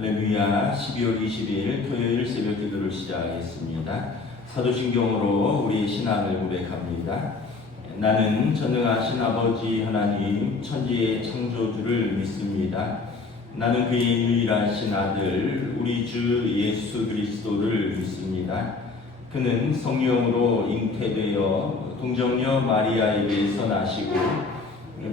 할렐루야. 12월 20일 토요일 새벽 기도를 시작하겠습니다. 사도신경으로 우리의 신앙을 고백합니다. 나는 전능하신 아버지 하나님 천지의 창조주를 믿습니다. 나는 그의 유일하신 아들 우리 주 예수 그리스도를 믿습니다. 그는 성령으로 잉태되어 동정녀 마리아에게서 나시고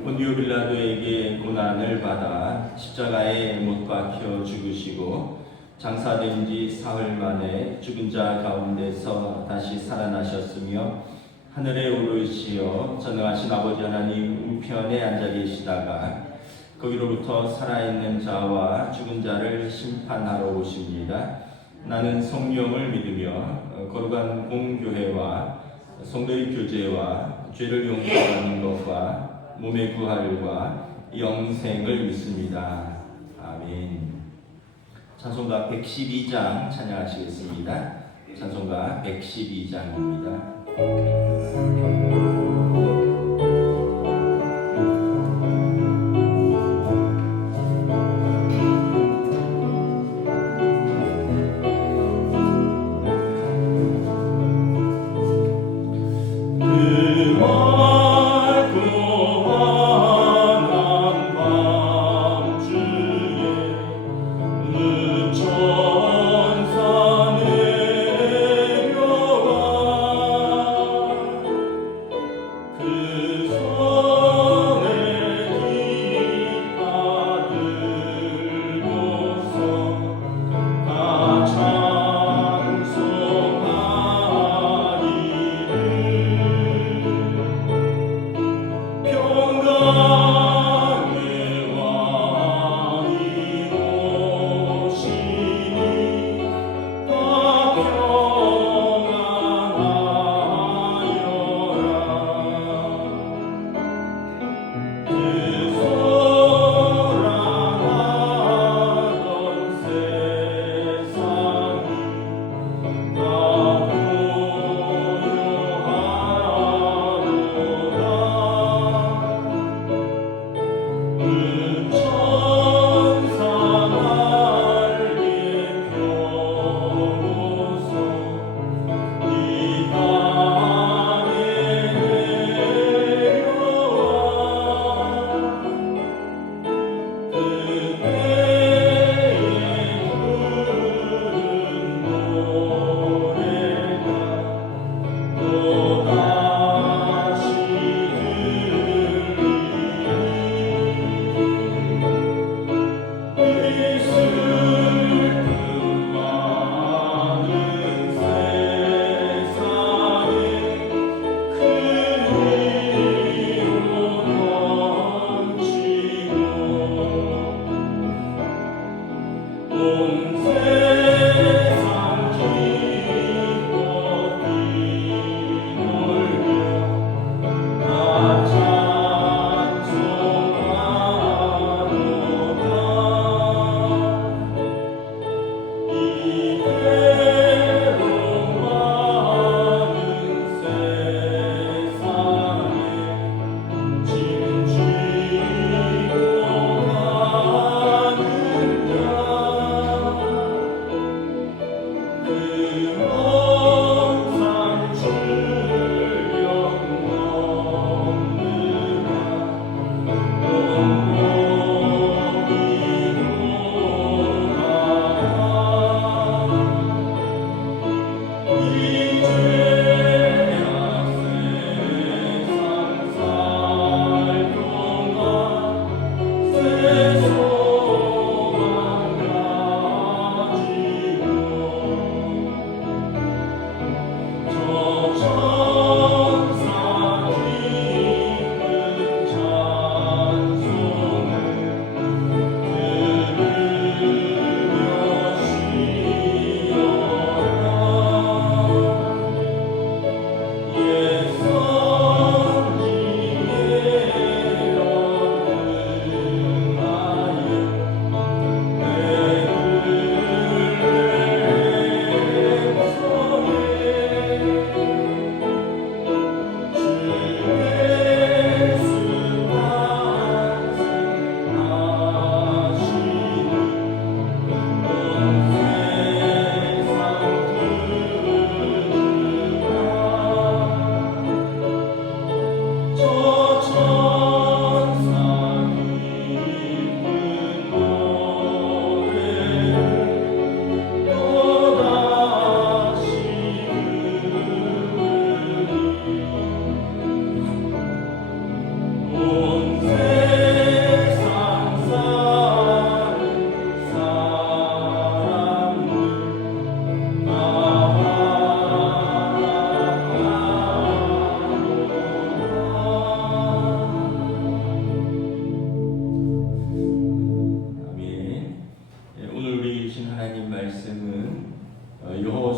본디오 빌라도에게 고난을 받아 십자가에 못 박혀 죽으시고 장사된 지 사흘 만에 죽은 자 가운데서 다시 살아나셨으며 하늘에 오르시어 전능하신 아버지 하나님 우편에 앉아 계시다가 거기로부터 살아있는 자와 죽은 자를 심판하러 오십니다. 나는 성령을 믿으며 거룩한 공교회와 성도의 교제와 죄를 용서하는 것과 몸의 부활과 영생을 믿습니다. 아멘. 찬송가 112장 찬양하시겠습니다. 찬송가 112장입니다.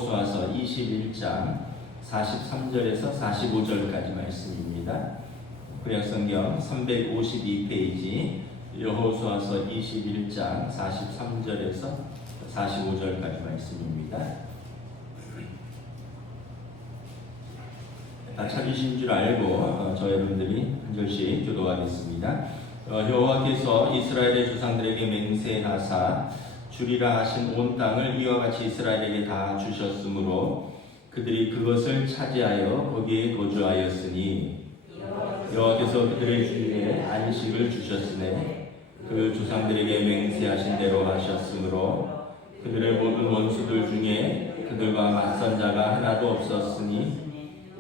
여호수아서 21장 43절에서 45절까지 말씀입니다. 구약성경 352페이지 여호수아서 21장 43절에서 45절까지 말씀입니다. 다 찾으신 줄 알고 저 여러분들이 한 절씩 교도하겠습니다. 여호와께서 이스라엘의 조상들에게 맹세하사 주리라 하신 온 땅을 이와 같이 이스라엘에게 다 주셨으므로 그들이 그것을 차지하여 거기에 거주하였으니 여호와께서 그들의 주위에 안식을 주셨으되 그 조상들에게 맹세하신 대로 하셨으므로 그들의 모든 원수들 중에 그들과 맞선 자가 하나도 없었으니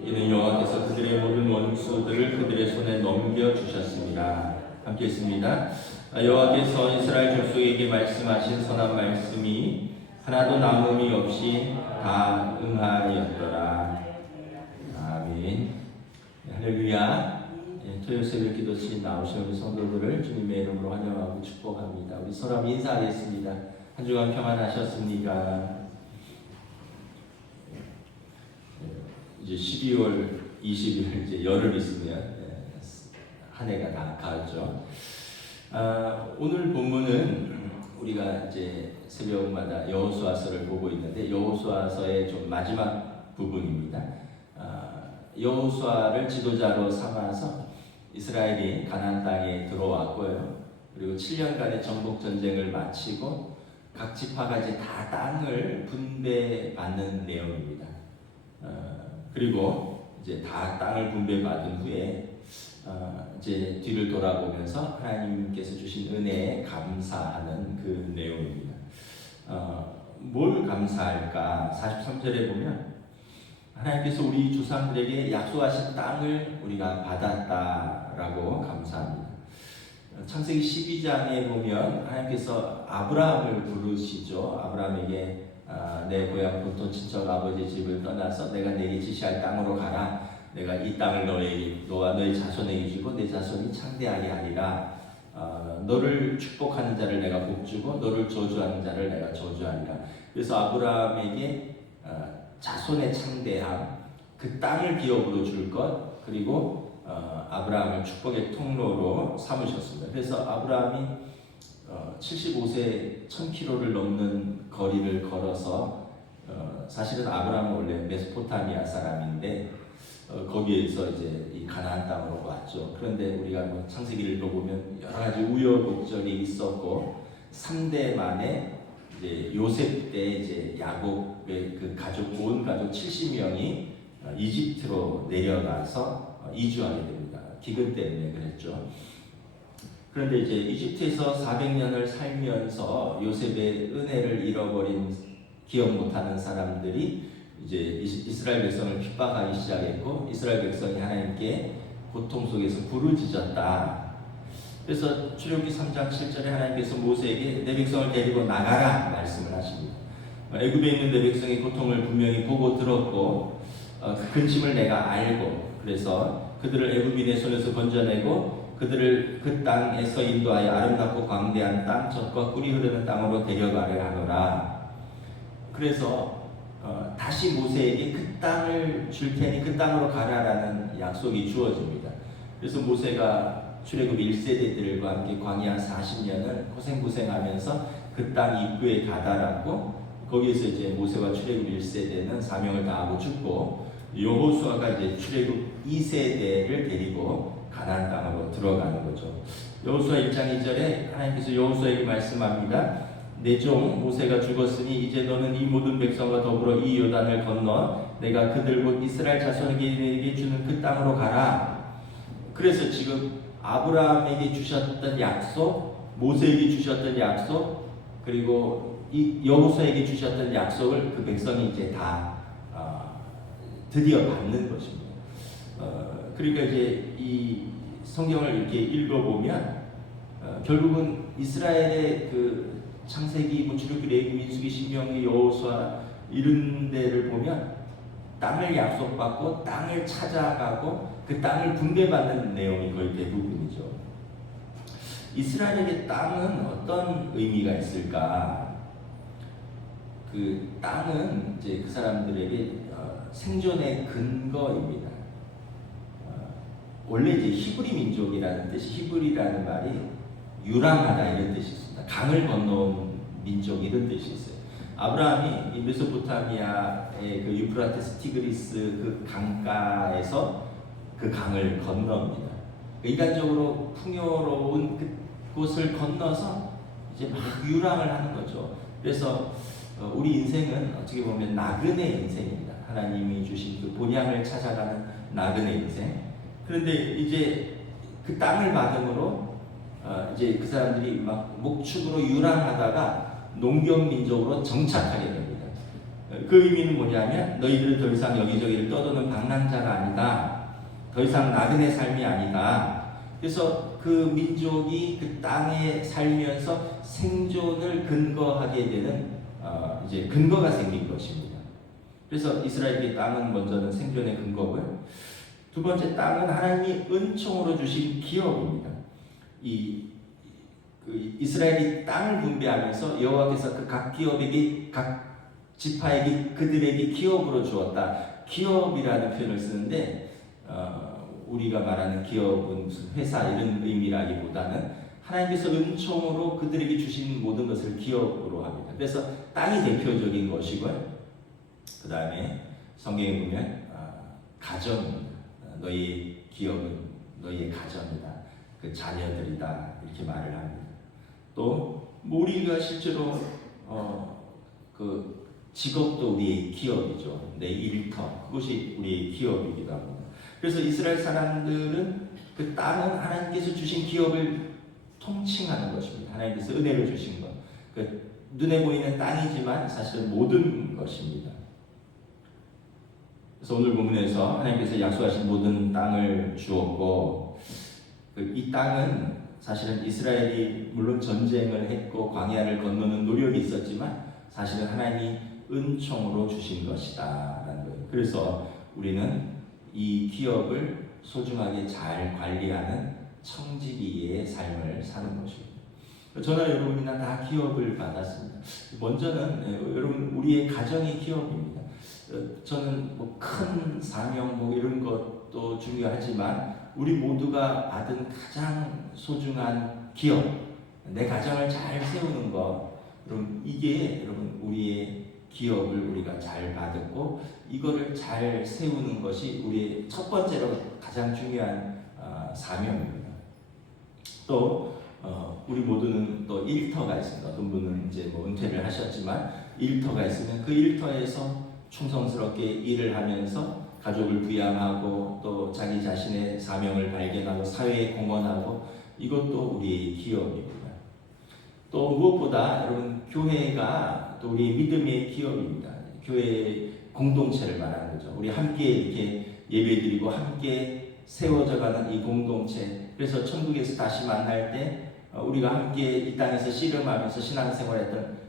이는 여호와께서 그들의 모든 원수들을 그들의 손에 넘겨주셨습니다. 함께 있습니다. 여호와께서 이스라엘 족속에게 말씀하신 선한 말씀이 하나도 남음이 없이 다 응하였더라. 아멘. 할렐루야. 토요일 새벽 기도실 나오신 우리 성도들을 주님의 이름으로 환영하고 축복합니다. 우리 서로 인사하겠습니다. 한 주간 평안하셨습니까? 이제 12월 20일 이제 열흘 있으면 한 해가 다 가죠. 오늘 본문은 우리가 이제 새벽마다 여호수아서를 보고 있는데 여호수아서의 좀 마지막 부분입니다. 여호수아를 지도자로 삼아서 이스라엘이 가나안 땅에 들어왔고요. 그리고 7년간의 정복 전쟁을 마치고 각 지파가 이제 다 땅을 분배받는 내용입니다. 그리고 이제 다 땅을 분배받은 후에 이제 뒤를 돌아보면서 하나님께서 주신 은혜에 감사하는 그 내용입니다. 뭘 감사할까? 43절에 보면 하나님께서 우리 조상들에게 약속하신 땅을 우리가 받았다라고 감사합니다. 창세기 12장에 보면 하나님께서 아브라함을 부르시죠. 아브라함에게 내 고향 본토 친척 아버지 집을 떠나서 내가 내게 지시할 땅으로 가라. 내가 이 땅을 너와 너의 자손에게 주고 내 자손이 창대하게 하리라. 너를 축복하는 자를 내가 복주고 너를 저주하는 자를 내가 저주하리라. 그래서 아브라함에게 자손의 창대함, 그 땅을 기업으로 줄 것, 그리고 아브라함을 축복의 통로로 삼으셨습니다. 그래서 아브라함이 75세 1000km를 넘는 거리를 걸어서 사실은 아브라함은 원래 메소포타미아 사람인데 거기에서 이제 이 가나안 땅으로 왔죠. 그런데 우리가 뭐 창세기를 읽어보면 여러 가지 우여곡절이 있었고 3대 만에 이제 요셉 때 이제 야곱의 그 가족 온 가족 70명이 이집트로 내려가서 이주하게 됩니다. 기근 때문에 그랬죠. 그런데 이제 이집트에서 400년을 살면서 요셉의 은혜를 잃어버린 기억 못하는 사람들이 이제 이스라엘 백성을 핍박하기 시작했고 이스라엘 백성이 하나님께 고통 속에서 부르짖었다. 그래서 출애굽기 3장 7절에 하나님께서 모세에게 내 백성을 데리고 나가라 말씀을 하십니다. 애굽에 있는 내 백성의 고통을 분명히 보고 들었고 그 근심을 내가 알고 그래서 그들을 애굽인의 손에서 건져내고 그들을 그 땅에서 인도하여 아름답고 광대한 땅 젖과 꿀이 흐르는 땅으로 데려가려 하노라. 그래서 다시 모세에게 그 땅을 줄 테니 그 땅으로 가라라는 약속이 주어집니다. 그래서 모세가 출애굽 1세대들과 함께 광야 40년을 고생하면서 그 땅 입구에 다다랐고 거기에서 이제 모세와 출애굽 1세대는 사명을 다하고 죽고 여호수아가 이제 출애굽 2세대를 데리고 가나안 땅으로 들어가는 거죠. 여호수아 1장 2절에 하나님께서 여호수아에게 말씀합니다. 내 종 모세가 죽었으니 이제 너는 이 모든 백성과 더불어 이 요단을 건너 내가 그들 곧 이스라엘 자손에게 주는 그 땅으로 가라. 그래서 지금 아브라함에게 주셨던 약속, 모세에게 주셨던 약속, 그리고 이 여호수아에게 주셨던 약속을 그 백성이 이제 다 드디어 받는 것입니다. 그러니까 이제 이 성경을 이렇게 읽어보면 결국은 이스라엘의 그 창세기, 출애굽기, 레위기, 민수기, 신명기, 여호수아 이런 데를 보면 땅을 약속받고 땅을 찾아가고 그 땅을 분배받는 내용이 거의 대부분이죠. 이스라엘에게 땅은 어떤 의미가 있을까? 그 땅은 이제 그 사람들에게 생존의 근거입니다. 원래 이제 히브리 민족이라는 뜻이, 히브리라는 말이 유랑하다 이런 뜻이 있습니다. 강을 건너온 민족 이런 뜻이 있어요. 아브라함이 이 메소포타미아의 그 유프라테스 티그리스 그 강가에서 그 강을 건너옵니다. 인간적으로 풍요로운 그곳을 건너서 이제 막 유랑을 하는 거죠. 그래서 우리 인생은 어떻게 보면 나그네 인생입니다. 하나님이 주신 그 본향을 찾아가는 나그네 인생. 그런데 이제 그 땅을 받음으로 이제 그 사람들이 막 목축으로 유랑하다가 농경 민족으로 정착하게 됩니다. 그 의미는 뭐냐면 너희들은 더 이상 여기저기를 떠도는 방랑자가 아니다. 더 이상 나그네 삶이 아니다. 그래서 그 민족이 그 땅에 살면서 생존을 근거하게 되는 이제 근거가 생긴 것입니다. 그래서 이스라엘의 땅은 먼저는 생존의 근거고요. 두 번째, 땅은 하나님이 은총으로 주신 기업입니다. 이스라엘이 땅을 분배하면서 여호와께서 그 각 기업에게, 각 지파에게 그들에게 기업으로 주었다. 기업이라는 표현을 쓰는데 우리가 말하는 기업은 무슨 회사 이런 의미라기보다는 하나님께서 은총으로 그들에게 주신 모든 것을 기업으로 합니다. 그래서 땅이 대표적인 것이고요. 그 다음에 성경에 보면 가정입니다. 너희 기업은 너희의 가정이다. 그 자녀들이다. 이렇게 말을 합니다. 또 우리가 실제로 그 직업도 우리의 기업이죠. 내 일터, 그것이 우리의 기업이기도 합니다. 그래서 이스라엘 사람들은 그 땅은 하나님께서 주신 기업을 통칭하는 것입니다. 하나님께서 은혜를 주신 것. 그 눈에 보이는 땅이지만 사실은 모든 것입니다. 그래서 오늘 본문에서 하나님께서 약속하신 모든 땅을 주었고, 이 땅은 사실은 이스라엘이 물론 전쟁을 했고 광야를 건너는 노력이 있었지만 사실은 하나님이 은총으로 주신 것이다 라는 거예요. 그래서 우리는 이 기업을 소중하게 잘 관리하는 청지기의 삶을 사는 것입니다. 저나 여러분이나 다 기업을 받았습니다. 먼저는 여러분 우리의 가정이 기업입니다. 저는 뭐 큰 사명 뭐 이런 것도 중요하지만 우리 모두가 받은 가장 소중한 기업, 내 가정을 잘 세우는 것, 여러분 이게 여러분 우리의 기업을 우리가 잘 받았고 이거를 잘 세우는 것이 우리의 첫 번째로 가장 중요한 사명입니다. 또 우리 모두는 또 일터가 있습니다. 어떤 분은 이제 뭐 은퇴를 하셨지만 일터가 있으면 그 일터에서 충성스럽게 일을 하면서 가족을 부양하고 또 자기 자신의 사명을 발견하고 사회에 공헌하고 이것도 우리의 기업입니다. 또 무엇보다 여러분 교회가 또 우리의 믿음의 기업입니다. 교회 공동체를 말하는 거죠. 우리 함께 이렇게 예배드리고 함께 세워져가는 이 공동체. 그래서 천국에서 다시 만날 때 우리가 함께 이 땅에서 씨름하면서 신앙생활했던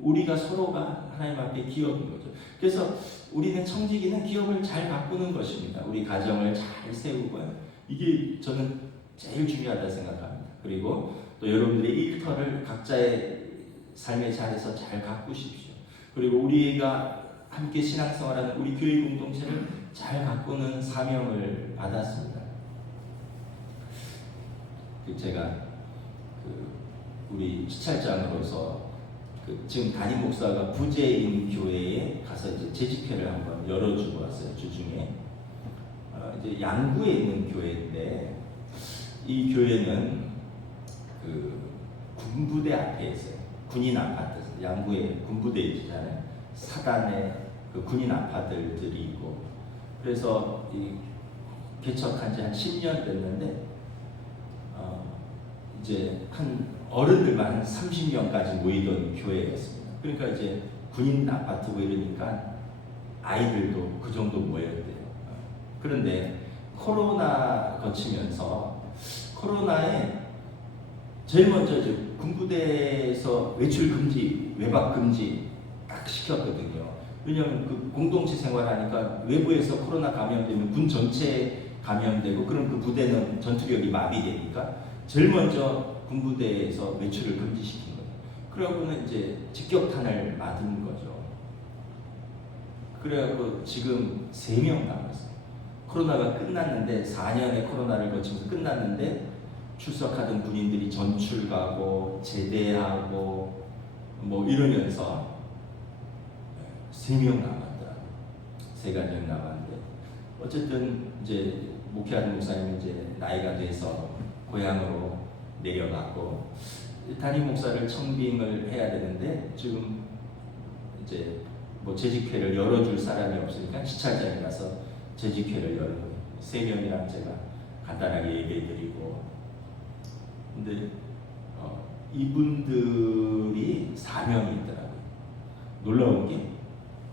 우리가 서로가 하나님 앞에 기업인 거죠. 그래서 우리는 청지기는 기업을 잘 가꾸는 것입니다. 우리 가정을 잘 세우고요. 이게 저는 제일 중요하다고 생각합니다. 그리고 또 여러분들의 일터를 각자의 삶의 자리에서 잘 가꾸십시오. 그리고 우리가 함께 신앙생활하는 우리 교회 공동체를 잘 가꾸는 사명을 받았습니다. 제가 우리 시찰장으로서 지금 담임 목사가 부재인 교회에 가서 이제 재집회를 한번 열어주고 왔어요. 주중에 이제 양구에 있는 교회인데 이 교회는 군부대 앞에 있어요. 군인 아파트. 양구에 군부대 있잖아요. 사단에 그 군인 아파트들이 있고 그래서 개척한 지 한 10년 됐는데 이제 한 어른들만 한 30명까지 모이던 교회였습니다. 그러니까 이제 군인 아파트고 이러니까 아이들도 그 정도 모였대요. 그런데 코로나 거치면서 코로나에 제일 먼저 이제 군부대에서 외출 금지, 외박 금지 딱 시켰거든요. 왜냐하면 그 공동체 생활하니까 외부에서 코로나 감염되면 군 전체에 감염되고 그럼 그 부대는 전투력이 마비되니까 제일 먼저 군부대에서 외출을 금지시킨 거예요. 그러고는 이제 직격탄을 맞은 거죠. 그래갖고 지금 3명 남았어요. 코로나가 끝났는데 4년의 코로나를 거치면서 끝났는데 출석하던 군인들이 전출 가고 제대하고 뭐 이러면서 3명 남았더라고요. 3가정 남았는데 어쨌든 이제 목회하는 목사님은 이제 나이가 돼서 고향으로 내려갔고 담임 목사를 청빙을 해야 되는데 지금 이제 뭐 재직회를 열어줄 사람이 없으니까 시찰장에 가서 재직회를 열고 3명이랑 제가 간단하게 얘기해드리고 근데 이분들이 4명이 있더라고요. 놀라운 게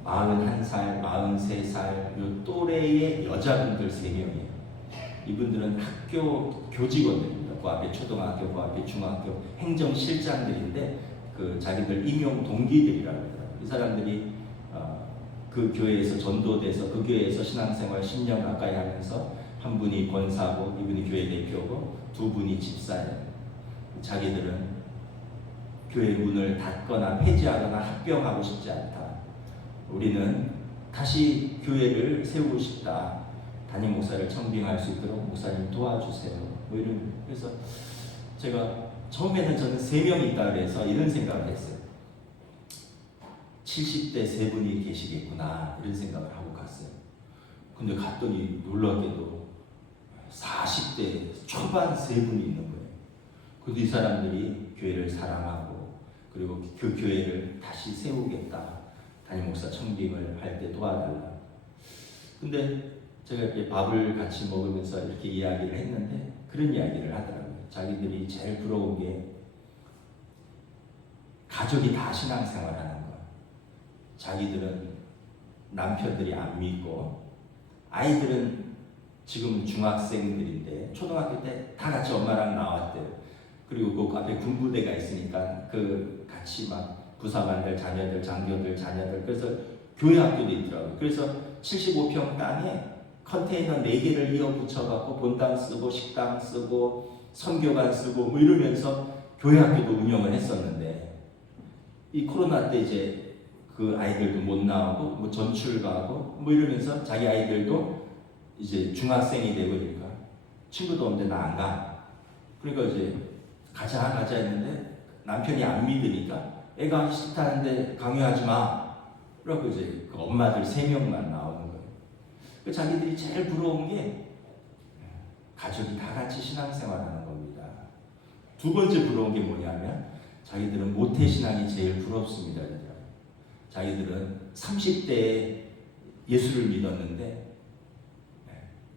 41살, 43살 요 또래의 여자분들 3명이에요. 이분들은 학교 교직원들입니다. 그 앞에 초등학교, 그 앞에 중학교 행정실장들인데 그 자기들 임용 동기들이라고 하더라고요. 이 사람들이 그 교회에서 전도돼서 그 교회에서 신앙생활 10년 가까이 하면서 한 분이 권사고 이분이 교회 대표고 2분이 집사예요. 자기들은 교회 문을 닫거나 폐지하거나 합병하고 싶지 않다. 우리는 다시 교회를 세우고 싶다. 담임 목사를 청빙할 수 있도록 목사님 도와주세요. 뭐 이런. 그래서 제가 처음에는 저는 3명이 있다 그래서 이런 생각을 했어요. 70대 3분이 계시겠구나 이런 생각을 하고 갔어요. 근데 갔더니 놀랍게도 40대 초반 3분이 있는 거예요. 근데 이 사람들이 교회를 사랑하고 그리고 그 교회를 다시 세우겠다. 담임 목사 청빙을 할 때 도와달라. 근데 제가 이렇게 밥을 같이 먹으면서 이렇게 이야기를 했는데 그런 이야기를 하더라고요. 자기들이 제일 부러운 게 가족이 다 신앙생활하는 거. 자기들은 남편들이 안 믿고 아이들은 지금 중학생들인데 초등학교 때 다 같이 엄마랑 나왔대요. 그리고 그 앞에 군부대가 있으니까 그 같이 막 부사관들 자녀들, 장교들 자녀들 그래서 교회 학교도 있더라고요. 그래서 75평 땅에 컨테이너 4개를 이어 붙여갖고 본당 쓰고 식당 쓰고 선교관 쓰고 뭐 이러면서 교회 학교도 운영을 했었는데 이 코로나 때 이제 그 아이들도 못 나오고 뭐 전출 가고 뭐 이러면서 자기 아이들도 이제 중학생이 되고 그러니까 친구도 없는데 나 안 가. 그러니까 이제 가자 했는데 남편이 안 믿으니까 애가 하기 싫다는데 강요하지 마. 그러고 이제 그 엄마들 3명만 나오는 거예요. 그 자기들이 제일 부러운 게 가족이 다 같이 신앙생활하는 겁니다. 2번째 부러운 게 뭐냐면 자기들은 모태신앙이 제일 부럽습니다. 자기들은 30대에 예수를 믿었는데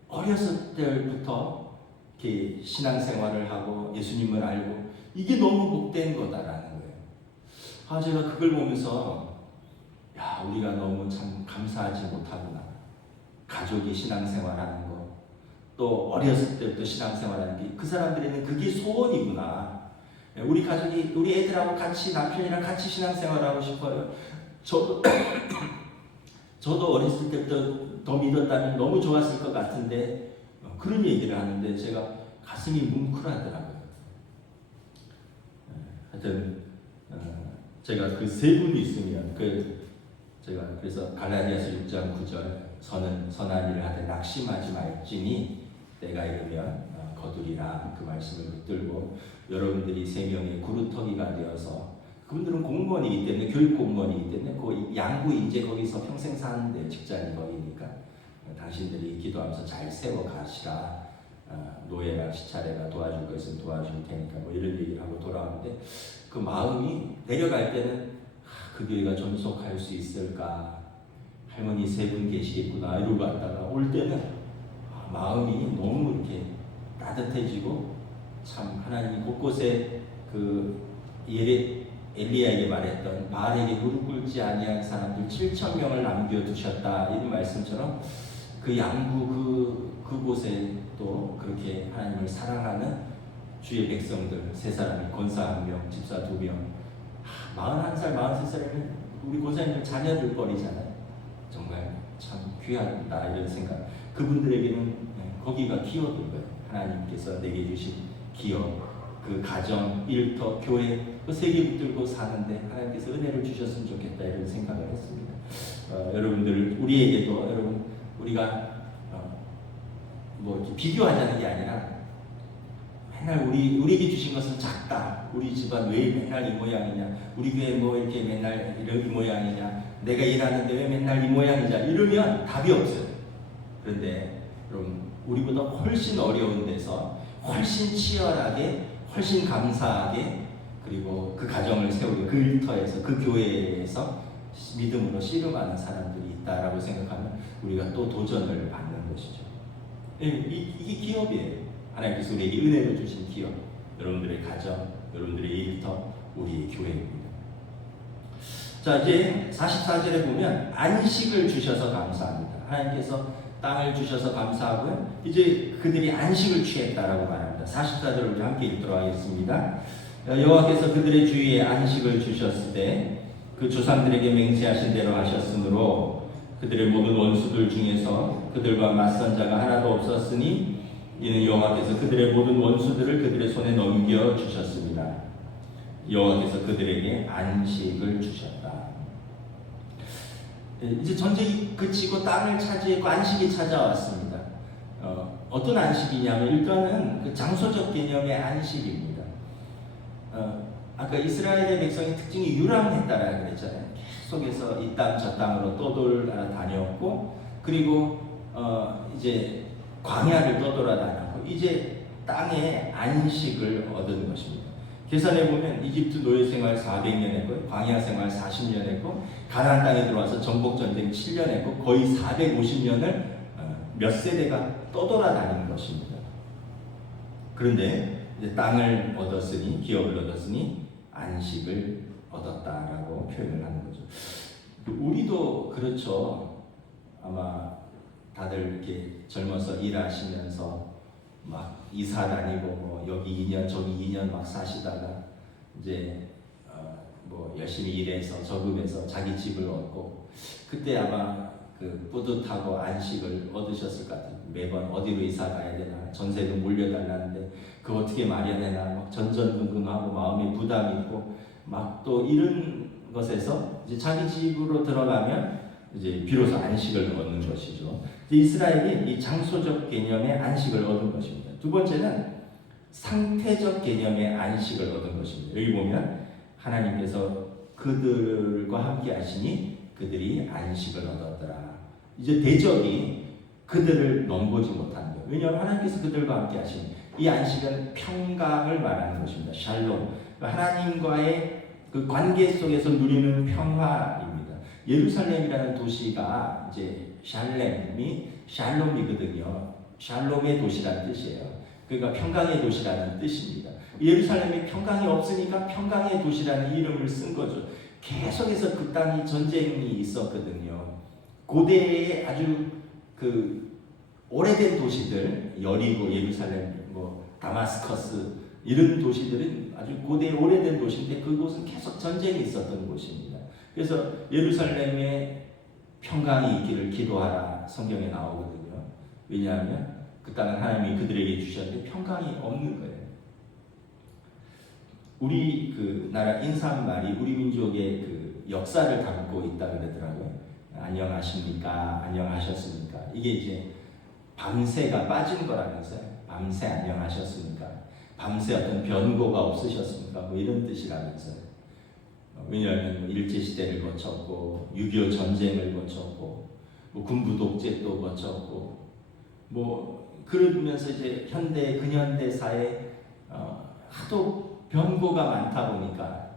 어렸을 때부터 이렇게 신앙생활을 하고 예수님을 알고 이게 너무 복된 거다라는 거예요. 제가 그걸 보면서 야 우리가 너무 참 감사하지 못하구나. 가족이 신앙생활하는 거, 또 어렸을 때부터 신앙생활하는 게 그 사람들에는 그게 소원이구나. 우리 가족이 우리 애들하고 같이 남편이랑 같이 신앙생활하고 싶어요. 저도 어렸을 때부터 더 믿었다면 너무 좋았을 것 같은데 그런 얘기를 하는데 제가 가슴이 뭉클하더라고요. 하여튼 제가 그 3분이 있으면 제가 그래서 갈라디아서 6장 9절 선한 일을 하되 낙심하지 말지니 때가 이르면 거두리라 그 말씀을 붙들고 여러분들이 3명의 구루터기가 되어서 그분들은 공무원이기 때문에 교육 공무원이기 때문에 그 양구 인제 거기서 평생 사는데 직장이 거기니까 당신들이 기도하면서 잘 세워 가시라. 노예랑 시차례가 도와줄 거 있으면 도와줄 테니까 뭐 이런 얘기를 하고 돌아오는데 그 마음이 내려갈 때는 그 교회가 존속할 수 있을까 할머니 3분 계시겠구나 이러고 갔다가 올 때는 마음이 너무 이렇게 따뜻해지고 참 하나님이 곳곳에 그 엘리야에게 말했던 바알에게 무릎 꿇지 아니한 사람들 7,000명을 남겨두셨다 이런 말씀처럼 그 양구 그곳에 또 그렇게 하나님을 사랑하는 주의 백성들 3사람이 권사 1명, 집사 2명 41살, 43살이면 우리 권사님들 자녀들 뻘이잖아요. 정말 참 귀하다 이런 생각. 그분들에게는 거기가 기업인 거예요. 하나님께서 내게 주신 기업. 그 가정, 일터, 교회 그 세 개 붙들고 사는데 하나님께서 은혜를 주셨으면 좋겠다 이런 생각을 했습니다. 여러분들 우리에게도 여러분 우리가 뭐 이렇게 비교하자는 게 아니라 맨날 우리에게 주신 것은 작다. 우리 집안 왜 맨날 이 모양이냐? 우리 교회 뭐 이렇게 맨날 이 모양이냐? 내가 일하는데 왜 맨날 이 모양이냐? 이러면 답이 없어요. 그런데 여러분 우리보다 훨씬 어려운 데서 훨씬 치열하게, 훨씬 감사하게 그리고 그 가정을 세우고 그 일터에서 그 교회에서 믿음으로 씨름하는 사람들이 있다라고 생각하면 우리가 또 도전을 받는 것이죠. 이게 기업이에요. 하나님께서 우리에게 은혜로 주신 기업, 여러분들의 가정, 여러분들의 일터, 우리의 교회입니다. 자, 이제 44절에 보면 안식을 주셔서 감사합니다. 하나님께서 땅을 주셔서 감사하고요. 이제 그들이 안식을 취했다라고 말합니다. 44절을 함께 읽도록 하겠습니다. 여호와께서 그들의 주위에 안식을 주셨을 때 그 조상들에게 맹세하신 대로 하셨으므로 그들의 모든 원수들 중에서 그들과 맞선 자가 하나도 없었으니 이는 여호와께서 그들의 모든 원수들을 그들의 손에 넘겨 주셨습니다. 여호와께서 그들에게 안식을 주셨다. 이제 전쟁이 그치고 땅을 차지했고 안식이 찾아왔습니다. 어떤 안식이냐면 일단은 그 장소적 개념의 안식입니다. 아까 이스라엘의 백성의 특징이 유랑했다라고 그랬잖아요. 계속해서 이 땅 저 땅으로 떠돌아다녔고 그리고 이제 광야를 떠돌아다녔고 이제 땅에 안식을 얻은 것입니다. 계산해 보면 이집트 노예 생활 400년 했고 광야 생활 40년 했고 가나안 땅에 들어와서 정복 전쟁 7년 했고 거의 450년을 몇 세대가 떠돌아다닌 것입니다. 그런데 이제 땅을 얻었으니 기업을 얻었으니 안식을 얻었다라고 표현을 하는 거죠. 우리도 그렇죠. 아마 다들 이렇게 젊어서 일하시면서 막 이사 다니고 뭐 여기 2년 저기 2년 막 사시다가 이제 뭐 열심히 일해서 저금해서 자기 집을 얻고 그때 아마 그 뿌듯하고 안식을 얻으셨을 것 같아요. 매번 어디로 이사 가야 되나 전세금 물려달라는데 그거 어떻게 마련해나 막 전전긍긍하고 마음에 부담이 있고 막 또 이런 것에서 이제 자기 집으로 들어가면 이제 비로소 안식을 얻는 것이죠. 이스라엘이 이 장소적 개념의 안식을 얻은 것입니다. 두 번째는 상태적 개념의 안식을 얻은 것입니다. 여기 보면 하나님께서 그들과 함께 하시니 그들이 안식을 얻었더라. 이제 대적이 그들을 넘보지 못하는 거예요. 왜냐하면 하나님께서 그들과 함께 하시니 이 안식은 평강을 말하는 것입니다. 샬롬. 하나님과의 그 관계 속에서 누리는 평화입니다. 예루살렘이라는 도시가 이제 샬롬이거든요. 샬롬의 도시라는 뜻이에요. 그러니까 평강의 도시라는 뜻입니다. 예루살렘이 평강이 없으니까 평강의 도시라는 이름을 쓴 거죠. 계속해서 그 땅이 전쟁이 있었거든요. 고대의 아주 그 오래된 도시들, 여리고, 예루살렘, 뭐 다마스커스 이런 도시들은 아주 고대 오래된 도시인데 그곳은 계속 전쟁이 있었던 곳입니다. 그래서 예루살렘에 평강이 있기를 기도하라 성경에 나오거든요. 왜냐하면 그 땅은 하나님이 그들에게 주셨는데 평강이 없는 거예요. 우리 그 나라 인사말이 우리 민족의 그 역사를 담고 있다 그러더라고요. 안녕하십니까? 안녕하셨습니까? 이게 이제 밤새가 빠진 거라면서요. 밤새 안녕하셨습니까? 밤새 어떤 변고가 없으셨습니까? 뭐 이런 뜻이라면서요. 왜냐하면 뭐 일제시대를 거쳤고 6.25 전쟁을 거쳤고 뭐 군부 독재도 거쳤고 뭐 그러면서 이제 현대 근현대사에 하도 변고가 많다 보니까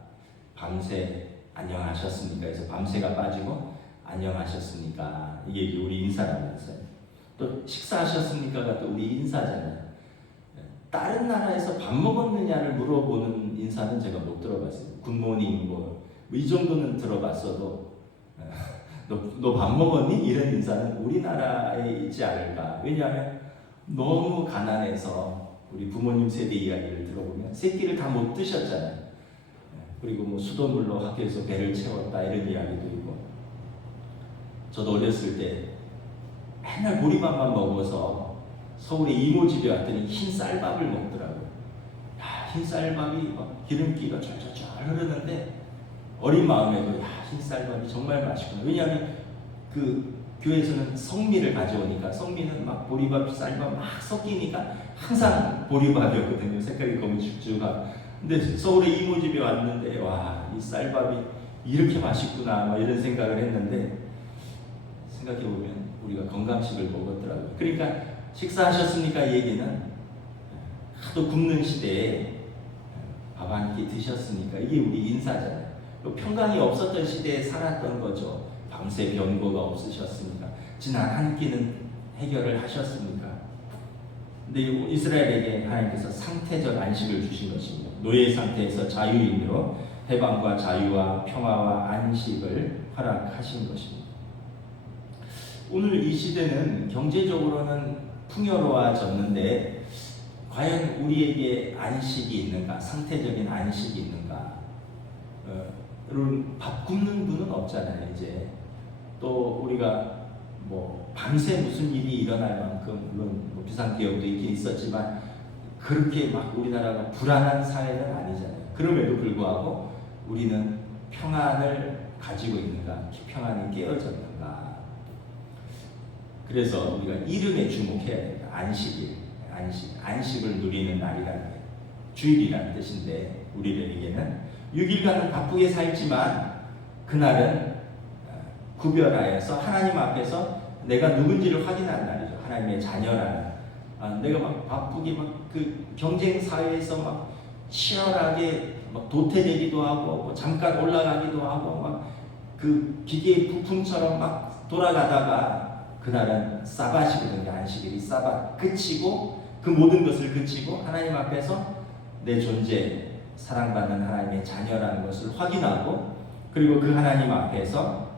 밤새 안녕하셨습니까? 해서 밤새가 빠지고 안녕하셨습니까? 이게 우리 인사라면서요. 또 식사하셨습니까가 또 우리 인사잖아요. 다른 나라에서 밥 먹었느냐를 물어보는 인사는 제가 못 들어봤어요. 굿모닝 뭐 이 정도는 들어봤어도 너 밥 먹었니? 이런 인사는 우리나라에 있지 않을까. 왜냐하면 너무 가난해서 우리 부모님 세대 이야기를 들어보면 새끼를 다 못 드셨잖아요. 그리고 뭐 수돗물로 학교에서 배를 채웠다 이런 이야기도 있고. 저도 어렸을 때 맨날 보리밥만 먹어서 서울에 이모 집에 왔더니 흰 쌀밥을 먹더라고요. 흰쌀밥이 막 기름기가 쫙쫙쫙 흐르는데 어린 마음에도 흰쌀밥이 정말 맛있구나. 왜냐하면 그 교회에서는 성미를 가져오니까 성미는 막 보리밥, 쌀밥 막 섞이니까 항상 보리밥이었거든요. 색깔이 검은 축축하고. 근데 서울에 이모집에 왔는데 이 쌀밥이 이렇게 맛있구나 막 이런 생각을 했는데 생각해보면 우리가 건강식을 먹었더라고요. 그러니까 식사하셨습니까? 얘기는 하도 굶는 시대에 밥 한 끼 드셨으니까 이게 우리 인사잖아요. 평강이 없었던 시대에 살았던 거죠. 밤새 변고가 없으셨습니까? 지난 한 끼는 해결을 하셨습니까? 근데 이스라엘에게 하나님께서 상태적 안식을 주신 것입니다. 노예 상태에서 자유인으로 해방과 자유와 평화와 안식을 허락하신 것입니다. 오늘 이 시대는 경제적으로는 풍요로워졌는데 과연 우리에게 안식이 있는가? 상태적인 안식이 있는가? 여러분 밥 굶는 분은 없잖아요. 이제 또 우리가 뭐 밤새 무슨 일이 일어날 만큼 물론 뭐 비상기업도 있긴 있었지만 그렇게 막 우리나라가 불안한 사회는 아니잖아요. 그럼에도 불구하고 우리는 평안을 가지고 있는가? 평안이 깨어졌는가? 그래서 우리가 이름에 주목해야 됩니다. 안식을 누리는 날이라는 게 주일이라는 뜻인데 우리들에게는 6일간은 바쁘게 살지만 그날은 구별하여서 하나님 앞에서 내가 누군지를 확인하는 날이죠. 하나님의 자녀라는. 내가 막 바쁘게 막 그 경쟁 사회에서 막 치열하게 막 도태되기도 하고 뭐 잠깐 올라가기도 하고 막 그 기계의 부품처럼 막 돌아가다가 그날은 사밧이거든요. 안식일이 사밧 그치고 그 모든 것을 그치고 하나님 앞에서 내 존재 사랑받는 하나님의 자녀라는 것을 확인하고 그리고 그 하나님 앞에서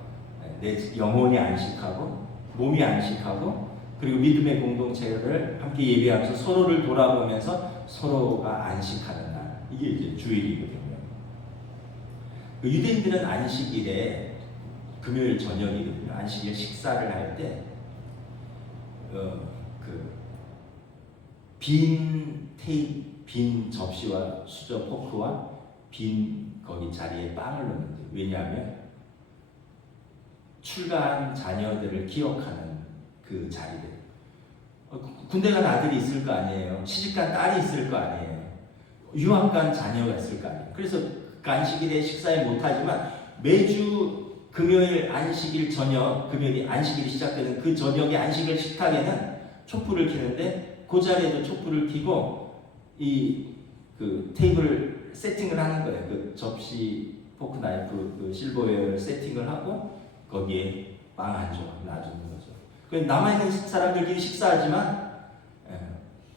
내 영혼이 안식하고 몸이 안식하고 그리고 믿음의 공동체를 함께 예배하면서 서로를 돌아보면서 서로가 안식하는 날 이게 이제 주일이거든요. 유대인들은 안식일에 금요일 저녁이거든요. 안식일 식사를 할 때 빈 접시와 수저 포크와 빈 거기 자리에 빵을 넣는데 왜냐하면 출가한 자녀들을 기억하는 그 자리들. 군대 간 아들이 있을 거 아니에요. 시집간 딸이 있을 거 아니에요. 유학 간 자녀가 있을 거 아니에요. 그래서 그 안식일에 식사에 못하지만 매주 금요일 안식일 저녁, 금요일이 안식일이 시작되는 그 저녁에 안식일 식탁에는 촛불을 켜는데 그 자리에도 촛불을 켜고 그 테이블을 세팅을 하는 거예요. 그 접시, 포크, 나이프, 그 실버웨어를 세팅을 하고 거기에 빵 한 조각 놔주는 거죠. 남아있는 사람들끼리 식사하지만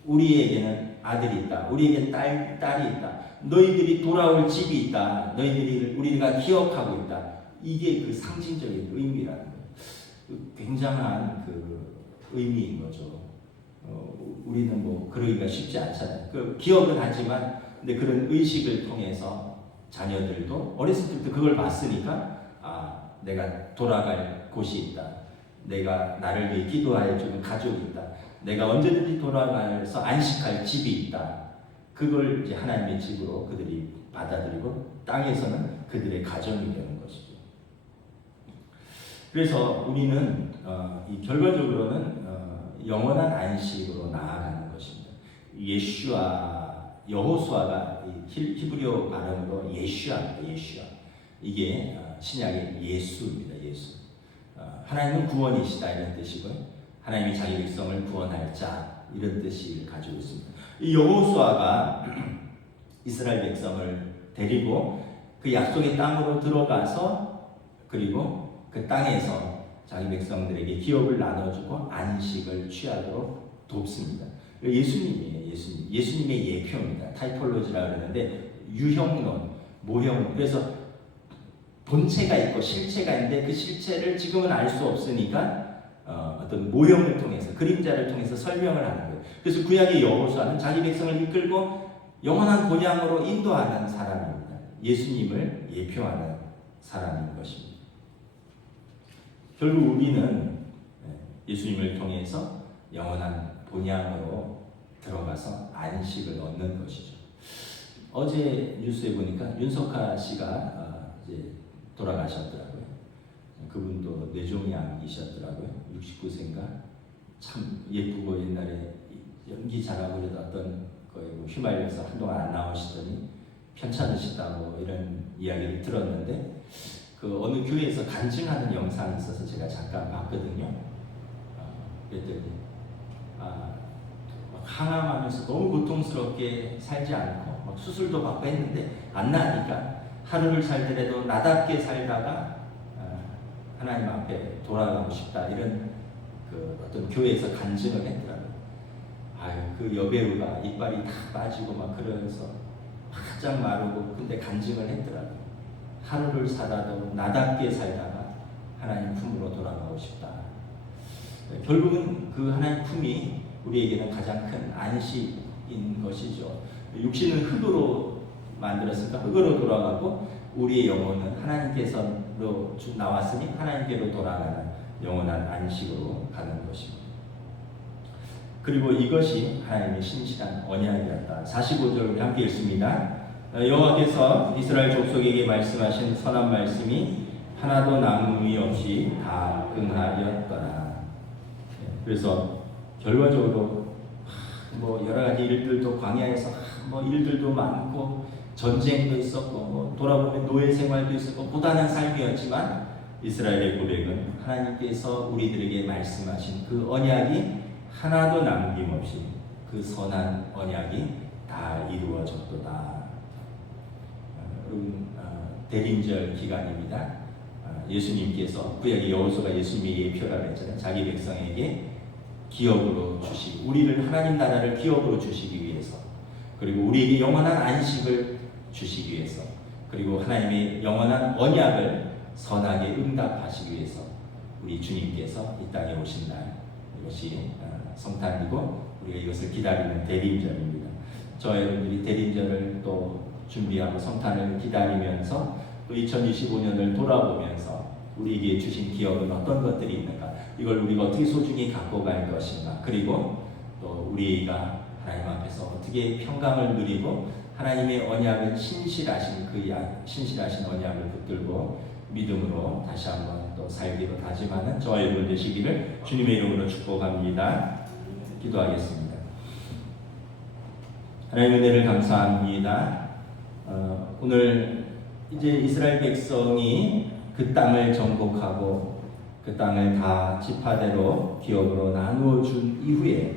우리에게는 아들이 있다. 우리에게는 딸이 있다. 너희들이 돌아올 집이 있다. 우리가 기억하고 있다. 이게 그 상징적인 의미라는 거예요. 굉장한 그 의미인 거죠. 우리는 뭐 그러기가 쉽지 않잖아요. 그 기억은 하지만 근데 그런 의식을 통해서 자녀들도 어렸을 때부터 그걸 봤으니까 내가 돌아갈 곳이 있다. 내가 나를 위해 기도하여 주는 가족이 있다. 내가 언제든지 돌아가서 안식할 집이 있다. 그걸 이제 하나님의 집으로 그들이 받아들이고 땅에서는 그들의 가정이 되는 것이죠. 그래서 우리는 결과적으로는 영원한 안식으로 나아가는 것입니다. 여호수아가 히브리어 발음으로 예슈아입니다. 예슈아. 이게 신약의 예수입니다. 예수. 하나님은 구원이시다 이런 뜻이고요. 하나님이 자기 백성을 구원할 자 이런 뜻을 가지고 있습니다. 이 여호수아가 이스라엘 백성을 데리고 그 약속의 땅으로 들어가서 그리고 그 땅에서 자기 백성들에게 기업을 나눠주고 안식을 취하도록 돕습니다. 예수님이에요. 예수님의 예표입니다. 타이폴로지라 그러는데 유형론, 모형. 그래서 본체가 있고 실체가 있는데 그 실체를 지금은 알 수 없으니까 어떤 모형을 통해서 그림자를 통해서 설명을 하는 거예요. 그래서 구약의 여호수아는 자기 백성을 이끌고 영원한 본향으로 인도하는 사람입니다. 예수님을 예표하는 사람인 것입니다. 결국 우리는 예수님을 통해서 영원한 본향으로 들어가서 안식을 얻는 것이죠. 어제 뉴스에 보니까 윤석하 씨가 이제 돌아가셨더라고요. 그분도 뇌종양이셨더라고요. 69세인가. 참 예쁘고 옛날에 연기 잘하고 그러던 거에 휘말려서 한동안 안 나오시더니 편찮으시다고 이런 이야기를 들었는데, 그 어느 교회에서 간증하는 영상이 있어서 제가 잠깐 봤거든요. 그랬더니 막 항암하면서 너무 고통스럽게 살지 않고 막 수술도 받고 했는데 안 나으니까 하루를 살더라도 나답게 살다가 하나님 앞에 돌아가고 싶다, 이런 그 어떤 교회에서 간증을 했더라고요. 그 여배우가 이빨이 다 빠지고 막 그러면서 바짝 마르고, 근데 간증을 했더라고요. 하루를 살아도 나답게 살다가 하나님 품으로 돌아가고 싶다. 결국은 그 하나님 품이 우리에게는 가장 큰 안식인 것이죠. 육신은 흙으로 만들었으니까 흙으로 돌아가고, 우리의 영혼은 하나님께서로 나왔으니 하나님께로 돌아가는 영원한 안식으로 가는 것입니다. 그리고 이것이 하나님의 신실한 언약이었다. 45절 우리 함께 읽습니다. 여호와께서 이스라엘 족속에게 말씀하신 선한 말씀이 하나도 남음이 없이 다 응하였더라. 그래서 결과적으로 뭐 여러 가지 일들도, 광야에서 뭐 일들도 많고 전쟁도 있었고 뭐 돌아보면 노예 생활도 있었고 고단한 삶이었지만, 이스라엘의 고백은 하나님께서 우리들에게 말씀하신 그 언약이 하나도 남김없이, 그 선한 언약이 다 이루어졌도다. 여러분, 대림절 기간입니다. 예수님께서, 구약의 여호수아가 예수님의 예표라고 했잖아요. 자기 백성에게 기업으로 주시고, 우리를 하나님 나라를 기업으로 주시기 위해서, 그리고 우리에게 영원한 안식을 주시기 위해서, 그리고 하나님의 영원한 언약을 선하게 응답하시기 위해서 우리 주님께서 이 땅에 오신 날, 이것이 성탄이고 우리가 이것을 기다리는 대림절입니다. 저와 여러분들이 대림절을 또 준비하고 성탄을 기다리면서 또 2025년을 돌아보면서 우리에게 주신 기업은 어떤 것들이 있는가, 이걸 우리가 어떻게 소중히 갖고 갈 것인가, 그리고 또 우리가 하나님 앞에서 어떻게 평강을 누리고 하나님의 언약을 신실하신 신실하신 언약을 붙들고 믿음으로 다시 한번 또 살기로 다짐하는 저와 여러분 되시기를 주님의 이름으로 축복합니다. 기도하겠습니다. 하나님의 은혜를 감사합니다. 오늘 이제 이스라엘 백성이 그 땅을 정복하고 그 땅을 다 지파대로 기업으로 나누어 준 이후에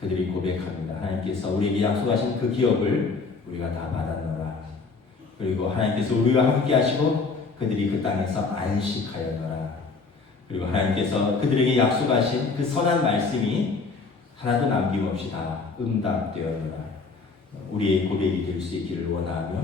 그들이 고백합니다. 하나님께서 우리에게 약속하신 그 기업을 우리가 다 받았노라. 그리고 하나님께서 우리와 함께 하시고 그들이 그 땅에서 안식하였노라. 그리고 하나님께서 그들에게 약속하신 그 선한 말씀이 하나도 남김없이 다 응답되었노라. 우리의 고백이 될 수 있기를 원하며,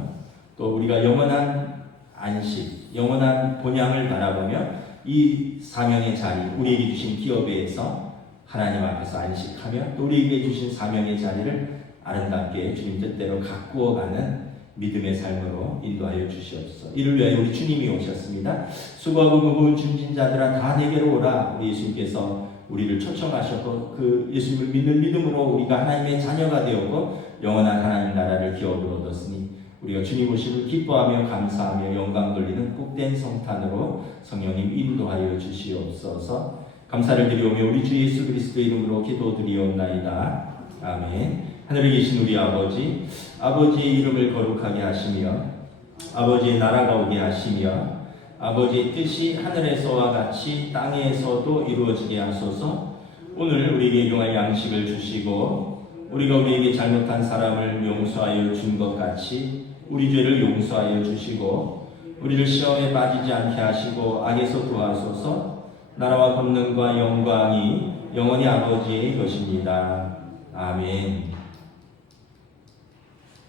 또 우리가 영원한 안식, 영원한 본향을 바라보며 이 사명의 자리, 우리에게 주신 기업에서 하나님 앞에서 안식하며 또 우리에게 주신 사명의 자리를 아름답게 주님 뜻대로 가꾸어가는 믿음의 삶으로 인도하여 주시옵소서. 이를 위하여 우리 주님이 오셨습니다. 수고하고 무거운 짐진 자들아 다 내게로 오라. 우리 예수님께서 우리를 초청하셨고 그 예수님을 믿는 믿음으로 우리가 하나님의 자녀가 되었고 영원한 하나님 나라를 기업으로 얻었으니 우리가 주님 오심을 기뻐하며 감사하며 영광 돌리는 복된 성탄으로 성령님 인도하여 주시옵소서. 감사를 드리오며 우리 주 예수 그리스도의 이름으로 기도드리옵나이다. 아멘. 하늘에 계신 우리 아버지, 아버지의 이름을 거룩하게 하시며 아버지의 나라가 오게 하시며 아버지의 뜻이 하늘에서와 같이 땅에서도 이루어지게 하소서. 오늘 우리에게 용할 양식을 주시고 우리가 우리에게 잘못한 사람을 용서하여 준 것 같이 우리 죄를 용서하여 주시고 우리를 시험에 빠지지 않게 하시고 악에서 구하소서. 나라와 권능과 영광이 영원히 아버지의 것입니다. 아멘.